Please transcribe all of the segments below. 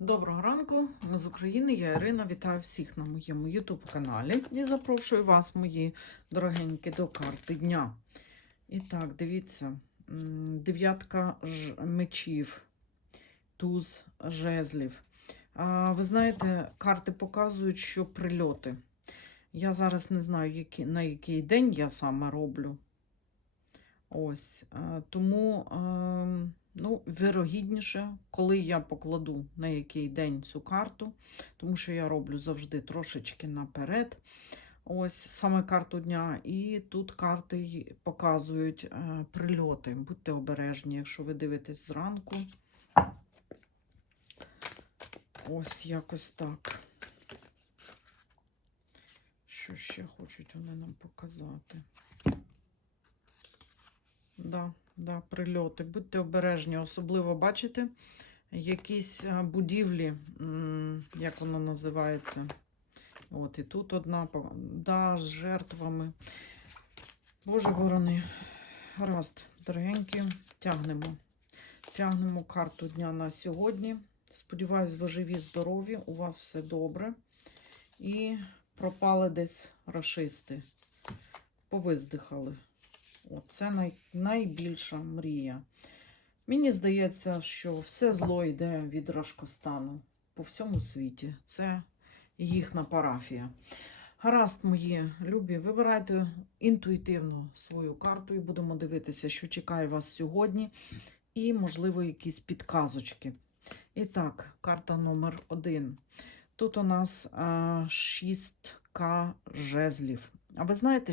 Доброго ранку, ми з України, я Ірина. Вітаю всіх на моєму YouTube каналі і запрошую вас, мої дорогенькі, до карти дня. І так, дивіться, дев'ятка ж- мечів, туз жезлів. А, ви знаєте, карти показують, що прильоти. Я зараз не знаю, які, на який день я саме роблю. Ось. е, Тому, ем, ну, вирогідніше, коли я покладу на який день цю карту, тому що я роблю завжди трошечки наперед. Ось саме карту дня. І тут карти показують е, прильоти. Будьте обережні, якщо ви дивитесь зранку. Ось якось так. Що ще хочуть вони нам показати? Да, да, прильоти. Будьте обережні, особливо бачите якісь будівлі, як воно називається. От, і тут одна, да, з жертвами. Боже ворони. Гаразд, дорогенькі, тягнемо. Тягнемо карту дня на сьогодні. Сподіваюсь, ви живі, здорові, у вас все добре. І пропали десь рашисти. Повиздихали. О, це най, найбільша мрія. Мені здається, що все зло йде від Рашкостану по всьому світі. Це їхня парафія. Гаразд, мої любі, вибирайте інтуїтивно свою карту і будемо дивитися, що чекає вас сьогодні, і, можливо, якісь підказочки. І так, карта номер один. Тут у нас а, шістка жезлів. А ви знаєте,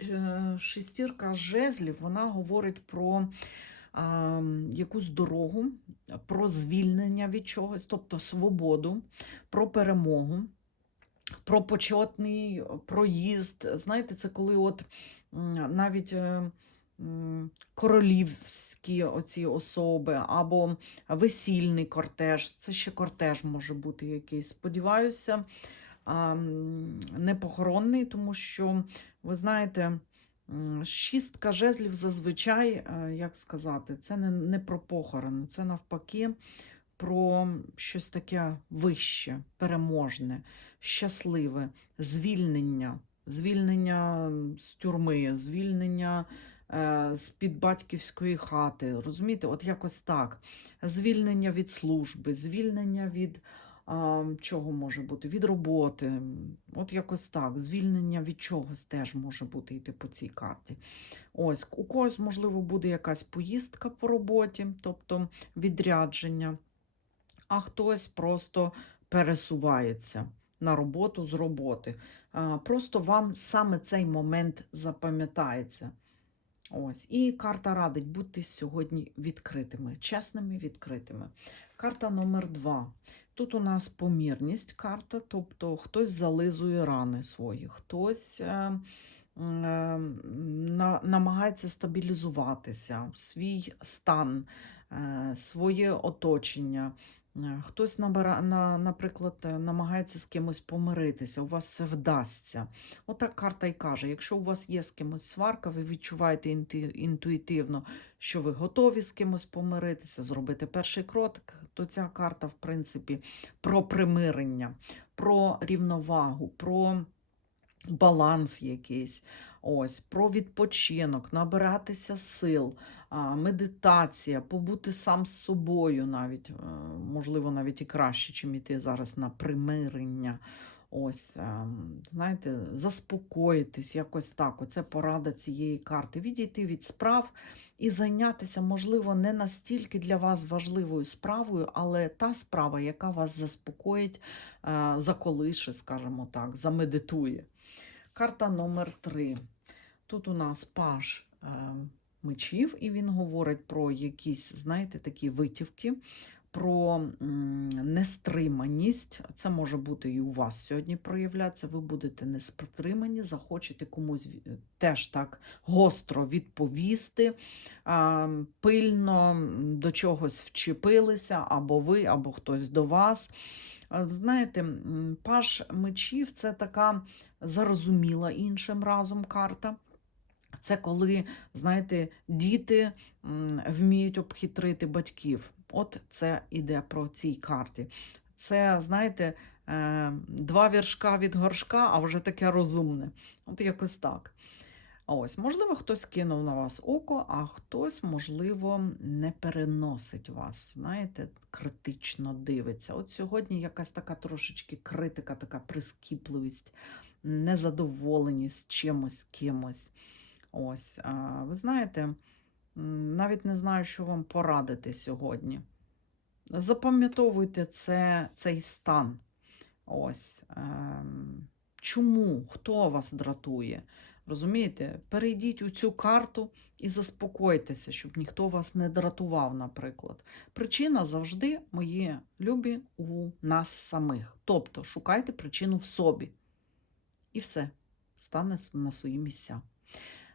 е, шестірка жезлів вона говорить про а, якусь дорогу, про звільнення від чогось, тобто свободу, про перемогу, про почетний проїзд. Знаєте, це коли от навіть. е, Королівські оці особи або весільний кортеж. Це ще кортеж може бути якийсь. Сподіваюся, а, м, не похоронний, тому що, ви знаєте, шістка жезлів зазвичай, е, як сказати, це не, не про похорон, це навпаки про щось таке вище, переможне, щасливе, звільнення, звільнення з тюрми, звільнення е, з-під батьківської хати. Розумієте, от якось так. Звільнення від служби, звільнення від чого може бути? Від роботи. От якось так. Звільнення від чогось теж може бути йти по цій карті. Ось, у когось, можливо, буде якась поїздка по роботі, тобто відрядження, а хтось просто пересувається на роботу з роботи. Просто вам саме цей момент запам'ятається. Ось. І карта радить бути сьогодні відкритими, чесними, відкритими. Карта номер два. Тут у нас помірність карта, тобто хтось зализує рани свої, хтось е, е, на, намагається стабілізуватися, свій стан, е, своє оточення. Е, Хтось, наприклад, е, намагається з кимось помиритися, у вас це вдасться. Отак карта й каже: якщо у вас є з кимось сварка, ви відчуваєте інтуїтивно, що ви готові з кимось помиритися, зробити перший крок, то ця карта, в принципі, про примирення, про рівновагу, про баланс якийсь. Ось, про відпочинок, набиратися сил, медитація, побути сам з собою навіть, е, можливо, навіть і краще, чим іти зараз на примирення. Ось, ем, знаєте, заспокоїтись, якось так. Оце порада цієї карти. Відійти від справ і зайнятися, можливо, не настільки для вас важливою справою, але та справа, яка вас заспокоїть, е, заколише, скажімо так, замедитує. Карта номер три. Тут у нас паж е, мечів, і він говорить про якісь, знаєте, такі витівки, про нестриманість. Це може бути і у вас сьогодні проявлятися. Ви будете нестримані, захочете комусь теж так гостро відповісти, пильно до чогось вчепилися, або ви, або хтось до вас. Знаєте, м, паж мечів це така зарозуміла іншим разом карта. Це коли, знаєте, діти вміють обхитрити батьків. От це іде про цій карті. Це, знаєте, е, два віршка від горшка, а вже таке розумне. От якось так. Ось, можливо, хтось кинув на вас око, а хтось, можливо, не переносить вас, знаєте, критично дивиться. От сьогодні якась така трошечки критика, така прискіпливість, незадоволеність чимось, кимось. Ось, ви знаєте, навіть не знаю, що вам порадити сьогодні. Запам'ятовуйте це, цей стан. Ось. Ем, чому? Хто вас дратує? Розумієте? Перейдіть у цю карту і заспокойтеся, щоб ніхто вас не дратував, наприклад. Причина завжди, мої любі, у нас самих. Тобто шукайте причину в собі. І все стане на свої місця.